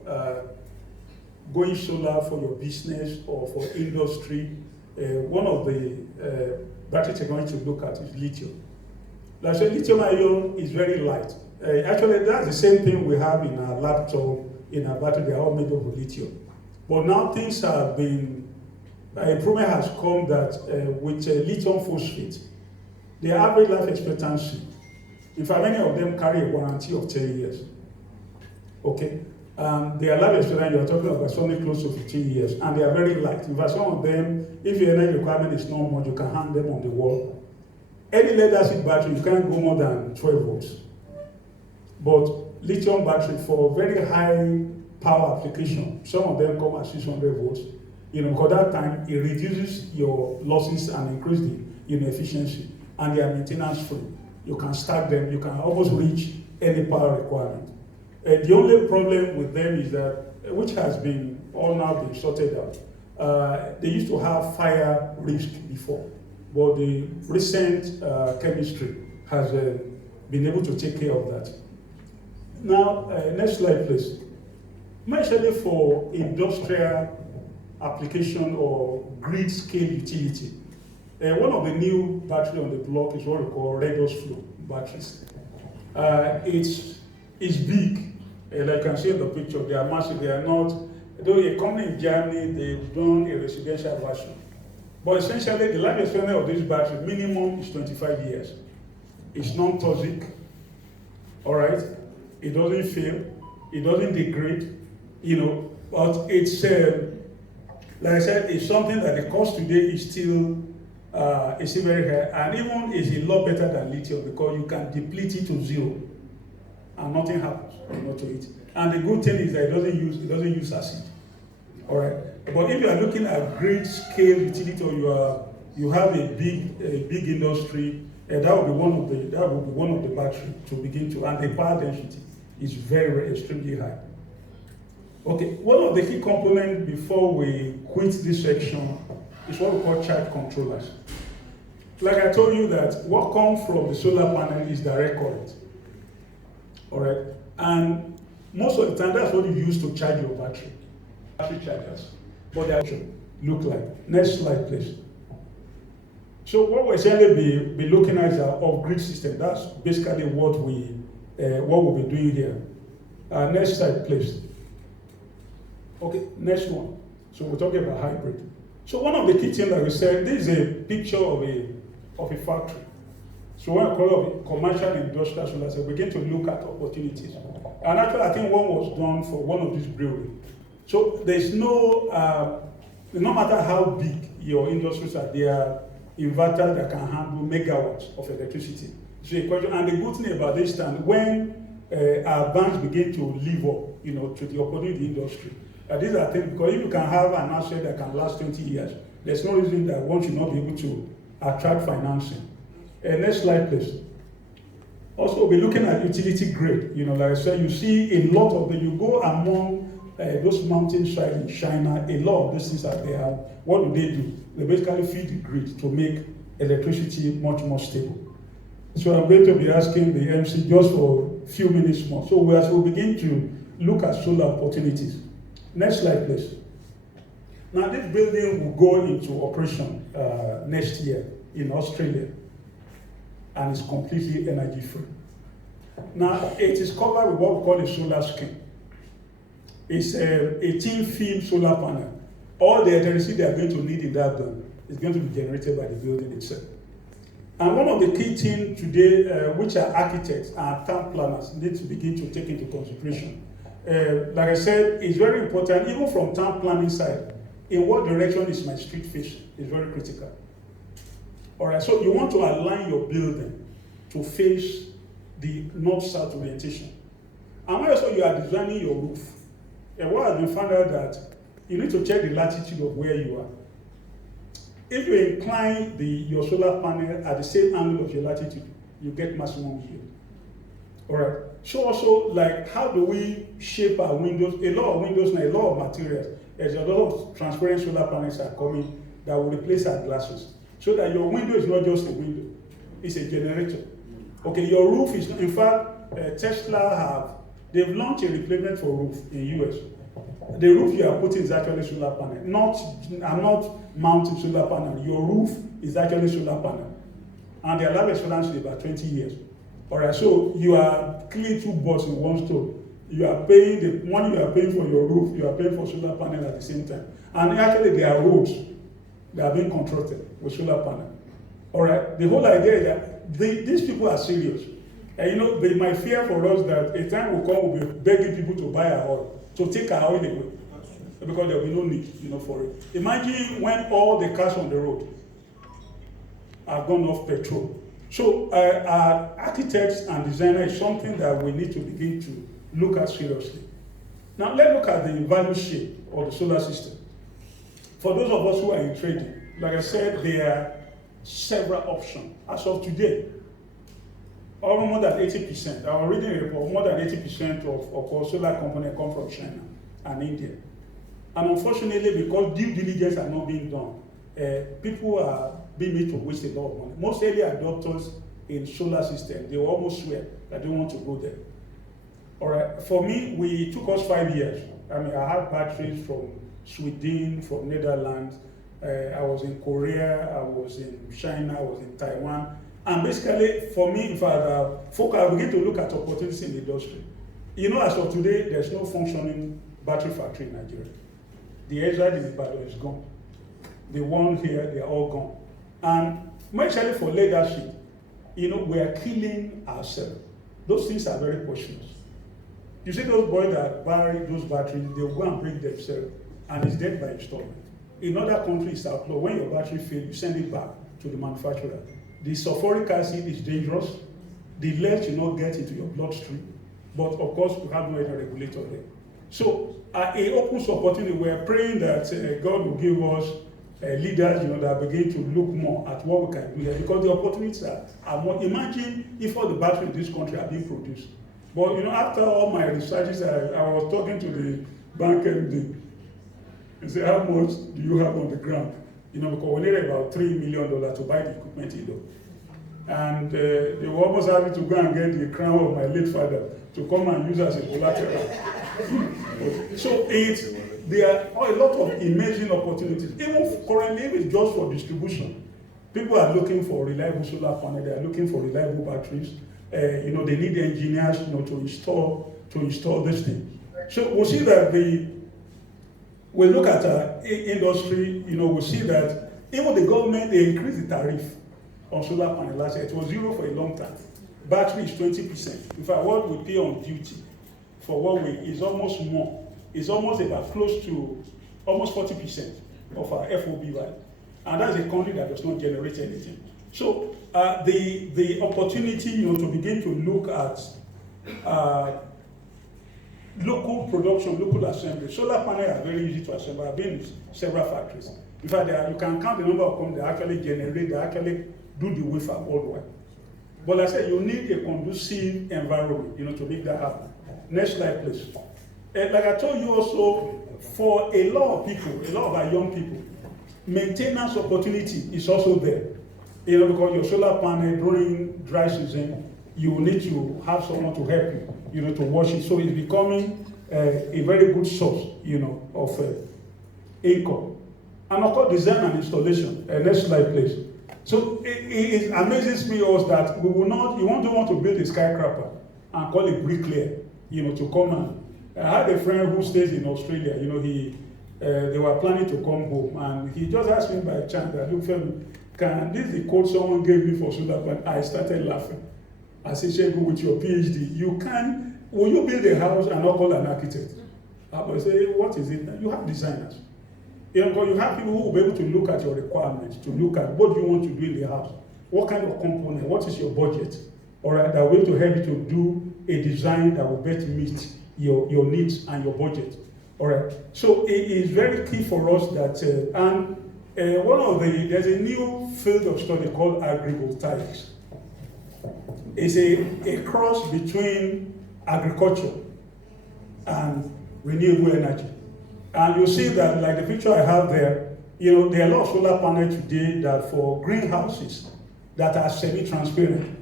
going solar for your business or for industry, one of the battery technology to look at is lithium. Like I said, lithium ion is very light. Actually, that's the same thing we have in our laptop, in our battery. They are all made of lithium. But now things have been, improvement has come that with lithium phosphate, the average life expectancy In fact, many of them carry a warranty of 10 years. Okay? Their life expectancy, you are talking about something close to 15 years, and they are very light. In fact, some of them, if your energy requirement is not much, you can hang them on the wall. Any lead acid battery, you can't go more than 12 volts. But lithium battery, for very high power application, some of them come at 600 volts. Because that time, it reduces your losses and increases the efficiency, and they are maintenance free. You can stack them, you can almost reach any power requirement. The only problem with them is that, which has been all now been sorted out, they used to have fire risk before, but the recent chemistry has been able to take care of that. Now, next slide, please. Especially for industrial application or grid scale utility, one of the new battery on the block is what we call redox flow batteries. It's big. Like you can see in the picture, they are massive. They are not, though a company in Germany, they've done a residential version. But essentially, the life expectancy of this battery minimum is 25 years. It's non-toxic, all right? It doesn't fail, it doesn't degrade, but it's, like I said, it's something that the cost today is still very high, and even is a lot better than lithium because you can deplete it to zero, and nothing happens to it. And the good thing is that it doesn't use acid. All right. But if you are looking at grid scale utility, or you have a big industry, that will be one of the battery to begin to, and the power density is very extremely high. Okay, one of the key components before we quit this section is what we call charge controllers. Like I told you that what comes from the solar panel is direct current. All right, and most of the time that's what you use to charge your battery chargers. But they actually look like. Next slide, please. So what we're essentially be looking at is our off-grid system. That's basically what we'll be doing here. Next slide, please. Okay, next one. So we're talking about hybrid. So one of the key things that we said, this is a picture of a factory. So when I call it commercial and industrial solar cell, we begin to look at opportunities. And actually, I think one was done for one of these breweries. So there's no matter how big your industries are, there are inverters that can handle megawatts of electricity. So a question, and the good thing about this time, when our banks begin to live up, to the opportunity industry, these are things, because if you can have an asset that can last 20 years, there's no reason that one should not be able to attract financing. Next slide, please. Also, we'll be looking at utility grade. Like I said, you see a lot of them. You go among those mountainside in China, a lot of these things are there. What do? They basically feed the grid to make electricity much more stable. So I'm going to be asking the MC just for a few minutes more. So as we begin to look at solar opportunities. Next slide, please. Now, this building will go into operation next year in Australia, and it's completely energy free. Now, it is covered with what we call a solar scheme. It's a 18-film solar panel. All the electricity they are going to need in that building is going to be generated by the building itself. And one of the key things today, which our architects and town planners need to begin to take into consideration, like I said, it's very important, even from town planning side, in what direction is my street facing is very critical. All right, so you want to align your building to face the north-south orientation. And when also you are designing your roof, and what has been found out that you need to check the latitude of where you are. If you incline your solar panel at the same angle of your latitude, you get maximum yield. All right. So also, like, how do we shape our windows? A lot of windows now, a lot of materials. There's a lot of transparent solar panels are coming that will replace our glasses, so that your window is not just a window; it's a generator. Okay, your roof is. In fact, Tesla they've launched a replacement for roof in US. The roof you are putting is actually solar panel. I'm not mounting solar panel. Your roof is actually solar panel, and their life expectancy is about 20 years. All right, so you are killing two birds in one stone. You are paying the money you are paying for your roof, you are paying for solar panel at the same time. And actually, there are roads that are being constructed with solar panel. All right, the whole idea is that these people are serious. And you know, my fear for us that a time will come, we'll be begging people to buy our oil, to take our oil away, because there will be no need, you know, for it. Imagine when all the cars on the road are gone off petrol. So architects and designers is something that we need to begin to look at seriously. Now let's look at the value shape of the solar system. For those of us who are in trading, like I said, there are several options. As of today, more than 80%, I was reading a report, more than 80% of our solar components come from China and India. And unfortunately, because due diligence are not being done, people are being made to waste a lot of money. Most early adopters in solar system, they will almost swear that they want to go there. All right, for me, it took us 5 years. I mean, I had batteries from Sweden, from Netherlands. I was in Korea, I was in China, I was in Taiwan. And basically, for me, if I begin to look at opportunities in the industry. You know, as of today, there's no functioning battery factory in Nigeria. The Ezra in Ibadan is gone. The one here, they're all gone. And especially for leadership, you know, we are killing ourselves. Those things are very poisonous. You see those boys that buy those batteries, they'll go and break themselves, and it's dead by installment. In other countries, it's outlawed. When your battery fails, you send it back to the manufacturer. The sulfuric acid is dangerous. The lead should not get into your bloodstream. But of course, we have no other regulator there. So it opens opportunity. We are praying that God will give us leaders, you know, that begin to look more at what we can do here, because the opportunities are more. Imagine if all the batteries in this country are being produced. But you know, after all my researches, I was talking to the bank MD. He said, "How much do you have on the ground?" You know, because we need about $3 million to buy the equipment, you know. And they were almost having to go and get the crown of my late father to come and use as a collateral. So there are a lot of amazing opportunities. Even currently, if it's just for distribution, people are looking for reliable solar panel. They are looking for reliable batteries. You know, they need engineers, you know, to install this thing. So we'll see that we look at industry, you know, we see that even the government, they increased the tariff on solar panel last year. It was zero for a long time. Battery is 20%. In fact, what we pay on duty for what we is almost more. It's almost about close to almost 40% of our FOB value. And that's a country that does not generate anything. So the opportunity, you know, to begin to look at local production, local assembly. Solar panels are very easy to assemble. I've been in several factories. In fact, you can count the number of companies that actually generate, that actually do the wafer worldwide. But like I said, you need a conducive environment, you know, to make that happen. Next slide, please. Like I told you also, for a lot of people, a lot of our young people, maintenance opportunity is also there. You know, because your solar panel during dry season, you will need to have someone to help you, you know, to wash it. So it's becoming a very good source, you know, of income. And of course, design and installation. Next slide, please. So it amazes me also that you won't want to build a skyscraper and call a bricklayer, you know, to come and. I had a friend who stays in Australia, you know, they were planning to come home, and he just asked me by chance, that, "Look, Femi, this is the code someone gave me for solar panel." I started laughing. I said, "Shegu, with your PhD, will you build a house and not call an architect?" I say, "What is it?" You have designers. You know, because you have people who will be able to look at your requirements, to look at what you want to do in the house, what kind of component, what is your budget, all right, that will to help you to do a design that will better meet your needs and your budget. All right. So it is very key for us that, there's a new field of study called agrivoltaics. It's a cross between agriculture and renewable energy. And you see that, like the picture I have there, you know, there are a lot of solar panels today that for greenhouses that are semi-transparent,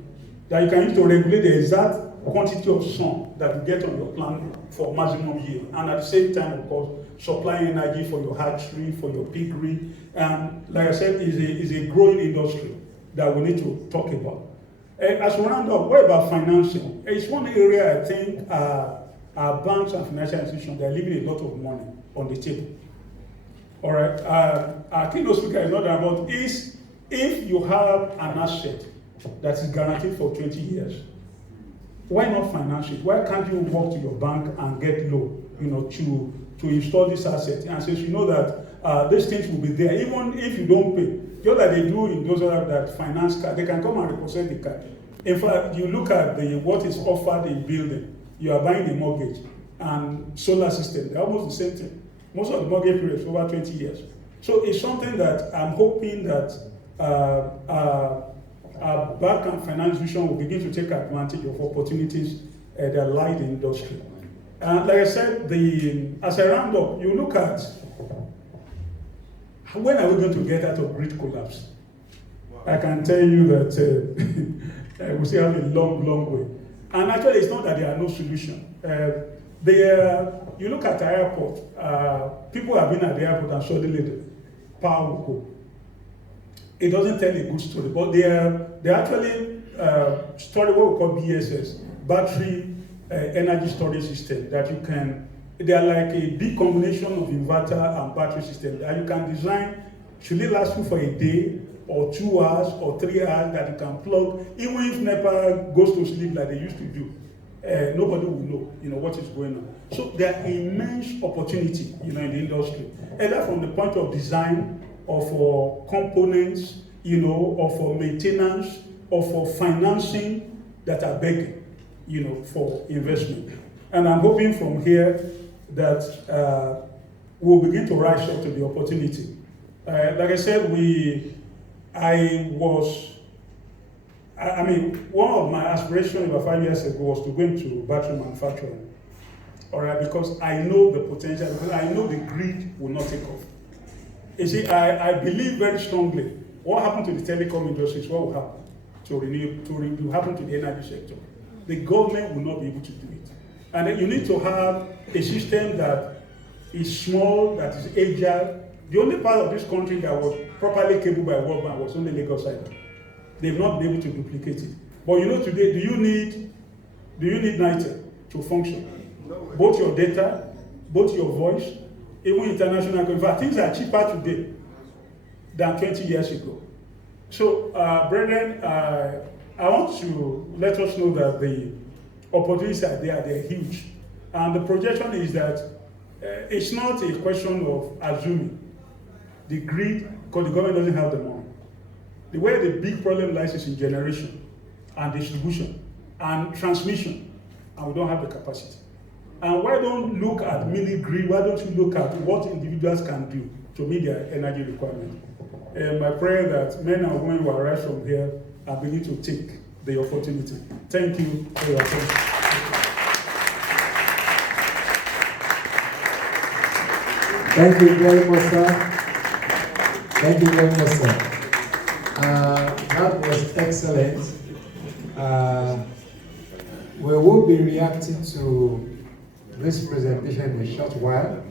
that you can use to regulate the exact quantity of sun that you get on your plant for maximum yield, and at the same time, of course, supplying energy for your hatchery, for your piggery, and like I said, is a growing industry that we need to talk about. As we round up, what about financing? It's one area I think our banks and financial institutions, they're leaving a lot of money on the table. All right, our keynote speaker is not about is if you have an asset that is guaranteed for 20 years, why not finance it? Why can't you walk to your bank and get loan, to install this asset? And since you know that these things will be there, even if you don't pay, just like they do in those other that finance card, they can come and repossess the card. In fact, you look at what is offered in building, you are buying a mortgage and solar system, they're almost the same thing. Most of the mortgage periods over 20 years. So it's something that I'm hoping that our bank and finance vision will begin to take advantage of opportunities that lie in the industry. And like I said, as I round up, you look at when are we going to get out of grid collapse? I can tell you that we still have a long, long way. And actually, it's not that there are no solutions. You look at the airport, people have been at the airport and suddenly the power will go. It doesn't tell a good story, but they actually story what we call BSS, battery energy storage system, that you can, they are like a big combination of inverter and battery system that you can design. Should it last you for a day or 2 hours or 3 hours, that you can plug, even if NEPA goes to sleep like they used to do, nobody will know, what is going on. So there are immense opportunity, in the industry, either from the point of design or for components, or for maintenance or for financing that are begging, for investment. And I'm hoping from here that we'll begin to rise up to the opportunity. Like I said, one of my aspirations about 5 years ago was to go into battery manufacturing. All right, because I know the potential, because I know the grid will not take off. You see, I believe very strongly what happened to the telecom industry is what will happen to happen to the energy sector. The government will not be able to do it. And then you need to have a system that is small, that is agile. The only part of this country that was properly cabled by World Bank was only Lagos Island. They've not been able to duplicate it. But today, do you need NITE to function? Both your data, both your voice, even international. In fact, things are cheaper today than 20 years ago. So, brethren, I want to let us know that the opportunities are there, they're huge. And the projection is that it's not a question of assuming the grid, because the government doesn't have the money. The way the big problem lies is in generation and distribution and transmission, and we don't have the capacity. And why don't look at mini grid? Why don't you look at what individuals can do to meet their energy requirement? My prayer that men and women will arise from here and begin to take the opportunity. Thank you for your attention. Thank you very much, sir. Thank you very much, sir. That was excellent. We will be reacting to this presentation in a short while.